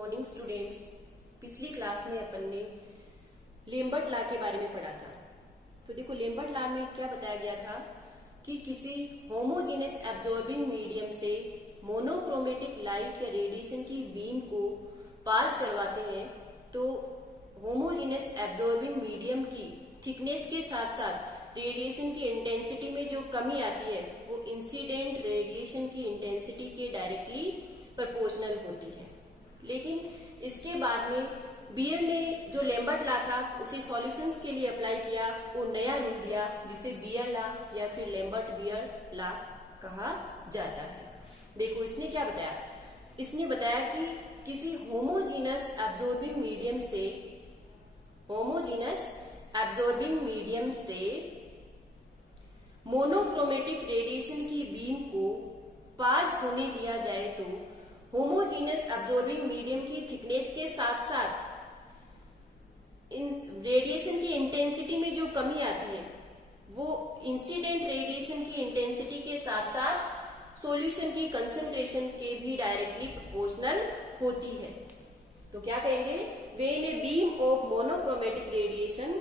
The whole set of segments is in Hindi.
Morning students. पिछली क्लास में अपन ने लेम्बर्ट लॉ के बारे में पढ़ा था। तो देखो लेम्बर्ट लॉ में क्या बताया गया था कि किसी होमोजेनियस एब्जॉर्बिंग मीडियम से मोनोक्रोमेटिक लाइट या रेडिएशन की बीम को पास करवाते हैं तो होमोजेनियस एब्जॉर्बिंग मीडियम की थिकनेस के साथ साथ रेडिएशन की इंटेंसिटी में जो कमी आती है वो इंसिडेंट रेडिएशन की इंटेंसिटी के डायरेक्टली प्रोपोर्शनल होती है। लेकिन इसके बाद में बियर ने जो लेम्बर्ट लॉ था उसे सॉल्यूशंस के लिए अप्लाई किया, वो नया रूल दिया जिसे बियर लॉ या फिर लेम्बर्ट बियर लॉ कहा जाता है। देखो इसने क्या बताया, इसने बताया कि किसी होमोजीनस एब्जॉर्बिंग मीडियम से मोनोक्रोमेटिक रेडिएशन की बीम को पास होने दिया जाए तो होमोजीनियस एब्जॉर्बिंग मीडियम की थिकनेस के साथ साथ रेडिएशन की इंटेंसिटी में जो कमी आती है वो इंसिडेंट रेडिएशन की इंटेंसिटी के साथ साथ सॉल्यूशन की कंसंट्रेशन के भी डायरेक्टली प्रोपोर्शनल होती है। तो क्या कहेंगे, when a beam of monochromatic radiation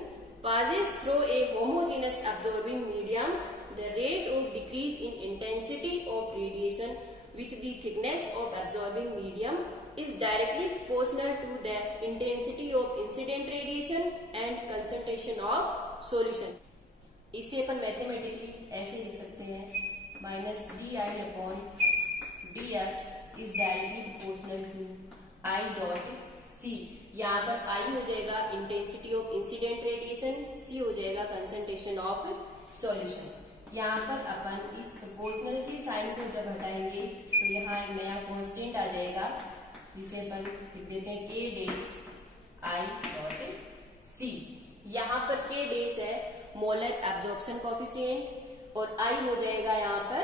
passes through a homogeneous absorbing medium, the rate of decrease in intensity of radiation with the thickness of absorbing medium is directly proportional to the intensity of incident radiation and concentration of solution. इसे अपन मैथमेटिकली ऐसे लिख सकते हैं, minus di/dx is directly proportional to I dot C। यहाँ पर I हो जाएगा intensity of incident radiation, C हो जाएगा कंसंट्रेशन ऑफ सॉल्यूशन। यहाँ पर अपन इस प्रोपोर्शनल के साइन को जब हटाएंगे तो यहाँ एक नया कांस्टेंट आ जाएगा जिसे अपन लिख देते हैं K days I dot C। यहाँ पर K डेज है मोलर एब्जॉर्प्शन कोएफिशिएंट और I हो जाएगा यहाँ पर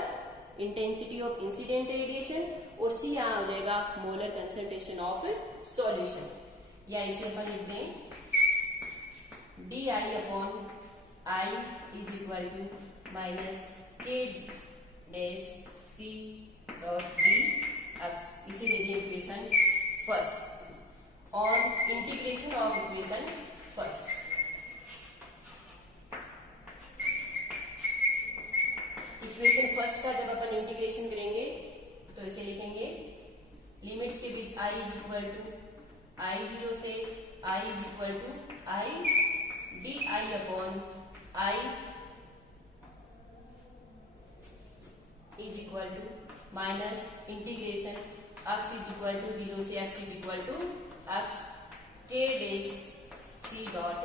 इंटेंसिटी ऑफ इंसिडेंट रेडिएशन और C यहाँ हो जाएगा मोलर कंसंट्रेशन ऑफ सॉल्यूशन। या इसे अपन लिख दें di/I is equal to minus K dash C dot dx। इसे दे दिए इक्वेशन फर्स्ट और integration of equation first. Equation first का जब अपन इंटीग्रेशन करेंगे तो इसे लिखेंगे लिमिट्स के बीच I is equal to I0 से I is equal to I di/I is equal to minus integration x is equal to 0 से x is equal to x K dash C dot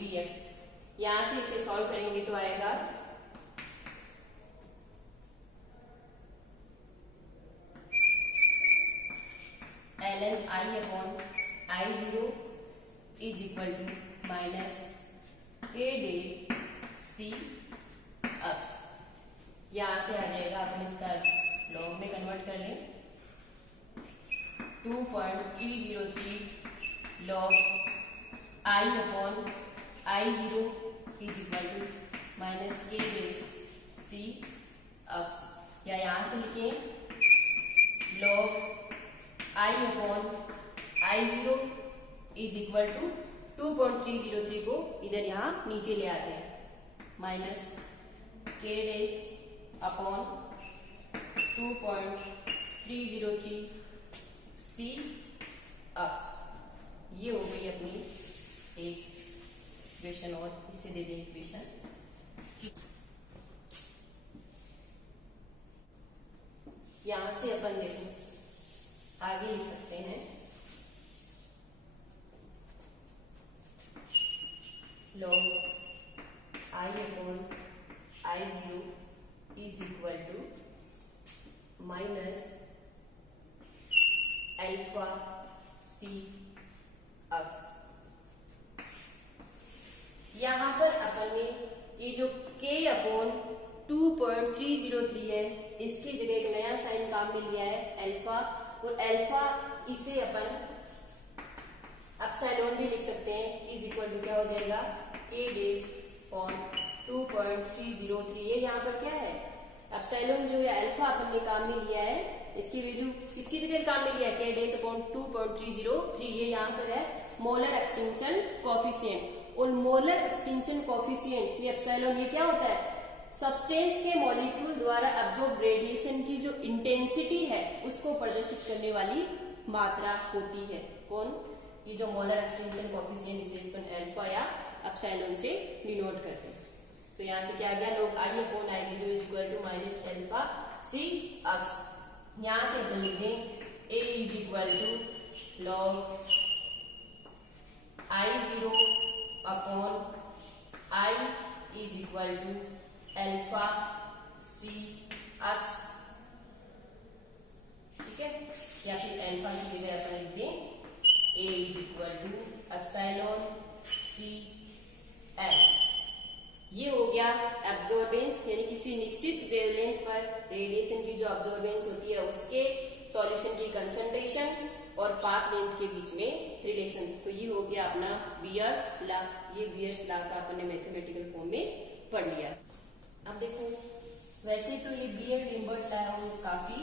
dx। यहां से इसे सॉल्व करेंगे तो आएगा ln I/I0 is equal to minus K dash C x। यहां से आ जाएगा, अपन इसका लॉग में कन्वर्ट कर लें 2.303 log I/I0 is equal to minus K dash C x। या यहां से लिखें log I/I0 is equal to 2.303 को इधर यहां नीचे ले आते हैं minus K days upon 2.303 C x। ये हो गई अपनी एक इक्वेशन और इसे दे दें इक्वेशन। यहां से अपन देखो आगे लिख सकते हैं log I/I0 is equal to minus alpha C x। यहां पर अपन ने ये जो K/2.303 है इसकी जगह एक नया साइन काम में लिया है अल्फा, और अल्फा इसे अपन एप्सिलॉन भी लिख सकते हैं इज इक्वल टू क्या हो जाएगा K डेज ऑन 2.303। ये यहाँ पर क्या है एप्सिलॉन जो है अल्फा अपन ने काम में लिया है, इसकी वैल्यू किसकी जगह काम में लिया है, k dash अपॉन 2.303, ये यहाँ पर है मोलर एक्सटिंक्शन कोफिशिएंट। और मोलर एक्सटिंक्शन कोफिशिएंट ये एप्सिलॉन ये क्या होता है, सब्सटेंस के मॉलिक्यूल द्वारा अब्जॉर्ब रेडिएशन की जो इंटेंसिटी है उसको प्रदर्शित करने वाली मात्रा होती है। कौन, ये जो मोलर एक्सटिंक्शन कोफिशिएंट, इसे अपन अल्फा या एप्सिलॉन से डिनोट करते हैं। तो यहाँ से क्या आ गया, log I upon I0 is equal to minus alpha C x. यहाँ से अपन लिख दें A is equal to log I0 upon I is equal to alpha C x, ठीक है। या फिर अल्फा की जगह अपन लिख दें A is equal to epsilon C L। ये हो गया एब्जॉर्बेंस, यानी किसी निश्चित वेवलेंथ पर रेडिएशन की जो एब्जॉर्बेंस होती है उसके सॉल्यूशन की कंसंट्रेशन और पाथ लेंथ के बीच में रिलेशन। तो ये हो गया अपना बियर्स लॉ। ये बियर्स लॉ का अपन ने मैथमेटिकल फॉर्म में पढ़ लिया। अब देखो, वैसे तो ये बियर-लिम्बर्ट लॉ है वो काफी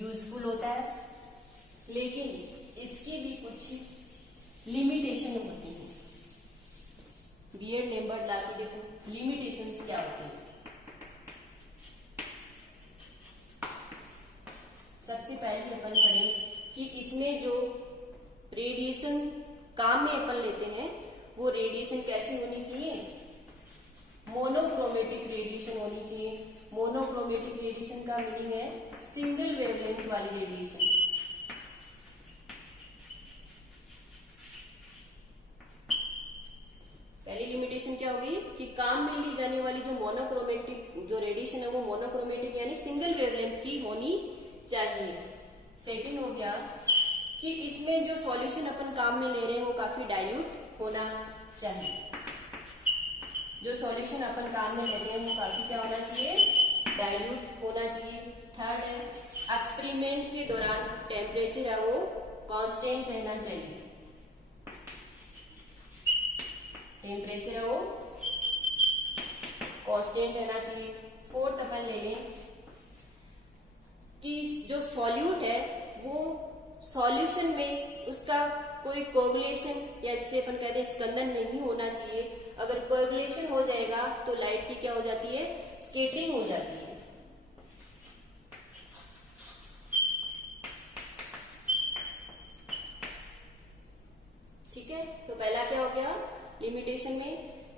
यूजफुल होता है, लेकिन इसकी भी कुछ लिमिटेशन होती है। बियर-लिम्बर्ट लॉ की देखो लिमिटेशंस क्या होती है। सबसे पहले अपन पढ़े कि इसमें जो रेडिएशन काम में अपन लेते हैं वो रेडिएशन कैसी होनी चाहिए, मोनोक्रोमेटिक रेडिएशन होनी चाहिए। मोनोक्रोमेटिक रेडिएशन का मीनिंग है सिंगल वेवलेंथ वाली रेडिएशन। पहली लिमिटेशन क्या होगी कि काम में ली जाने वाली जो मोनोक्रोमेटिक जो रेडिएशन है वो मोनोक्रोमेटिक यानी सिंगल वेवलेंथ की होनी चाहिए। सेकंड हो गया कि इसमें जो सॉल्यूशन अपन काम में ले रहे हैं वो काफी डाइल्यूट होना चाहिए। जो सॉल्यूशन अपन काम में लेते हैं वो काफी क्या होना चाहिए, डाइल्यूट होना चाहिए। थर्ड है एक्सपेरिमेंट के दौरान टेम्परेचर है वो कांस्टेंट रहना चाहिए। टेम्परेचर है वो कांस्टेंट रहना चाहिए। फोर्थ अपन ले लें कि जो सॉल्यूट है वो सॉल्यूशन में उसका कोई कोगुलेशन या इससे अपन कहते हैं स्कंदन नहीं होना चाहिए। अगर कोगुलेशन हो जाएगा तो लाइट की क्या हो जाती है, स्कैटरिंग हो जाती है। ठीक है, तो पहला क्या हो गया लिमिटेशन में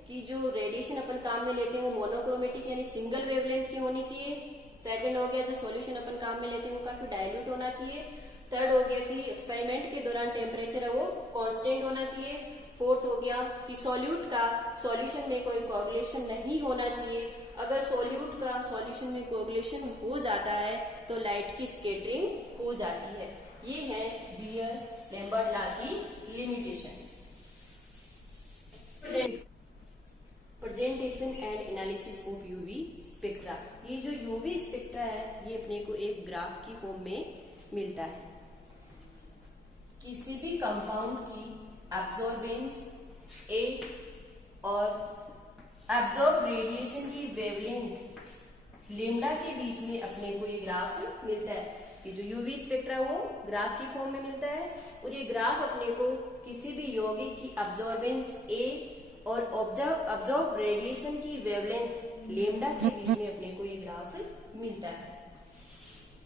कि जो रेडिएशन अपन काम में लेते हैं वो मोनोक्रोमेटिक यानी सिंगल वेवलेंथ की होनी चाहिए। सेकंड हो गया जो सॉल्यूशन अपन काम में लेते हैं वो काफी डाइल्यूट होना चाहिए। थर्ड हो गया कि एक्सपेरिमेंट के दौरान टेम्परेचर है वो कांस्टेंट होना चाहिए। फोर्थ हो गया कि सॉल्यूट का सॉल्यूशन में कोई कोगुलेशन नहीं होना चाहिए। अगर सॉल्यूट का सॉल्यूशन में कोगुलेशन हो जाता है तो लाइट की स्कैटरिंग हो जाती है। ये है बियर-लिम्बर्ट लॉ की limitation. Presentation and analysis of UV spectra. ये जो यूवी स्पेक्ट्रा है ये अपने को एक ग्राफ की फॉर्म में मिलता है। किसी भी कंपाउंड की एब्जॉर्बेंस ए और एब्जॉर्ब रेडिएशन की वेवलेंथ लैम्डा के बीच में अपने को ये ग्राफ मिलता है। ये जो यूवी स्पेक्ट्रा वो ग्राफ की फॉर्म में मिलता है और ये ग्राफ अपने को किसी भी यौगिक की एब्जॉर्बेंस ए और ऑब्जर्व रेडिएशन की वेवलेंथ लैम्डा के बीच में अपने को ये ग्राफ मिलता है।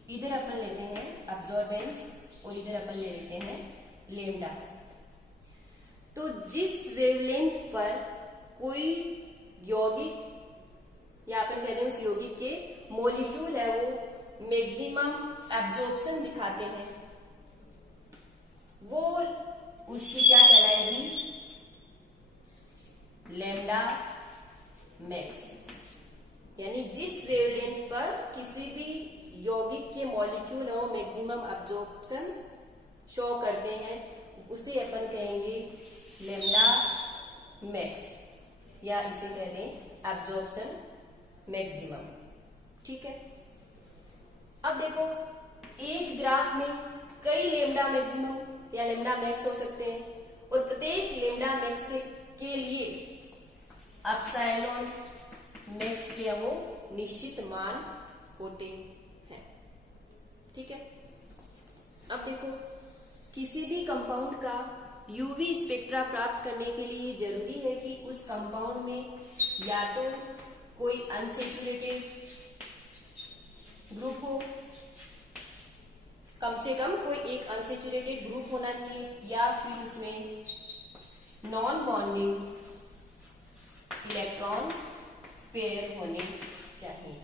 इधर अपन लेते हैं एब्जॉर्बेंस और इधर अपन ले लेते हैं लैम्डा। तो जिस वेवलेंथ पर कोई यौगिक या अपन कहते हैं उस यौगिक के मॉलिक्यूल है वो मैक्सिमम एब्जॉर्प्शन दिखाते हैं वो उसकी क्या कहलाएगी, लैम्डा मैक्स। यानी जिस वेवलेंथ पर किसी भी यौगिक के मॉलिक्यूल है वो मैक्सिमम एब्जॉर्प्शन शो करते हैं उसे अपन कहेंगे लैम्डा मैक्स या इसे कह दें एब्जॉर्प्शन मैक्सिमम। ठीक है, अब देखो एक ग्राफ में कई लैम्डा मैक्सिमम या लैम्डा मैक्स हो सकते हैं और प्रत्येक लैम्डा मैक्स के लिए एप्सिलॉन मैक्स के वो निश्चित मान होते हैं। ठीक है, अब देखो, किसी भी कंपाउंड का यूवी स्पेक्ट्रा प्राप्त करने के लिए जरूरी है कि उस कंपाउंड में या तो कोई अनसेचुरेटेड ग्रुप हो, कम से कम कोई एक अनसेचुरेटेड ग्रुप होना चाहिए, या फिर उसमें नॉन बॉन्डिंग इलेक्ट्रॉन पेयर होने चाहिए।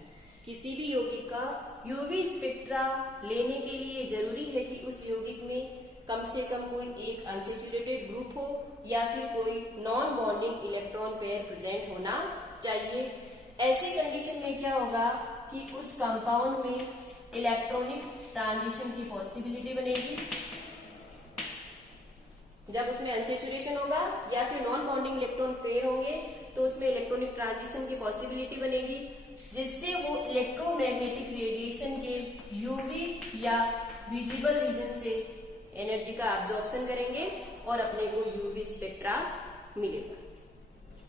किसी भी यौगिक का यूवी स्पेक्ट्रा लेने के लिए जरूरी है कि उस यौगिक में कम से कम कोई एक अनसेचुरेटेड ग्रुप हो या फिर कोई non bonding electron pair present होना चाहिए। ऐसी कंडीशन में क्या होगा कि उस कंपाउंड में इलेक्ट्रॉनिक ट्रांजिशन की पॉसिबिलिटी बनेगी। जब उसमें अनसेचुरेशन होगा या फिर नॉन बॉन्डिंग इलेक्ट्रॉन पेयर होंगे तो उसमें इलेक्ट्रॉनिक ट्रांजिशन की पॉसिबिलिटी बनेगी, जिससे वो इलेक्ट्रोमैग्नेटिक रेडिएशन के यूवी या विजिबल रीजन से एनर्जी का एब्जॉर्प्शन करेंगे और अपने को यूवी स्पेक्ट्रा मिलेगा।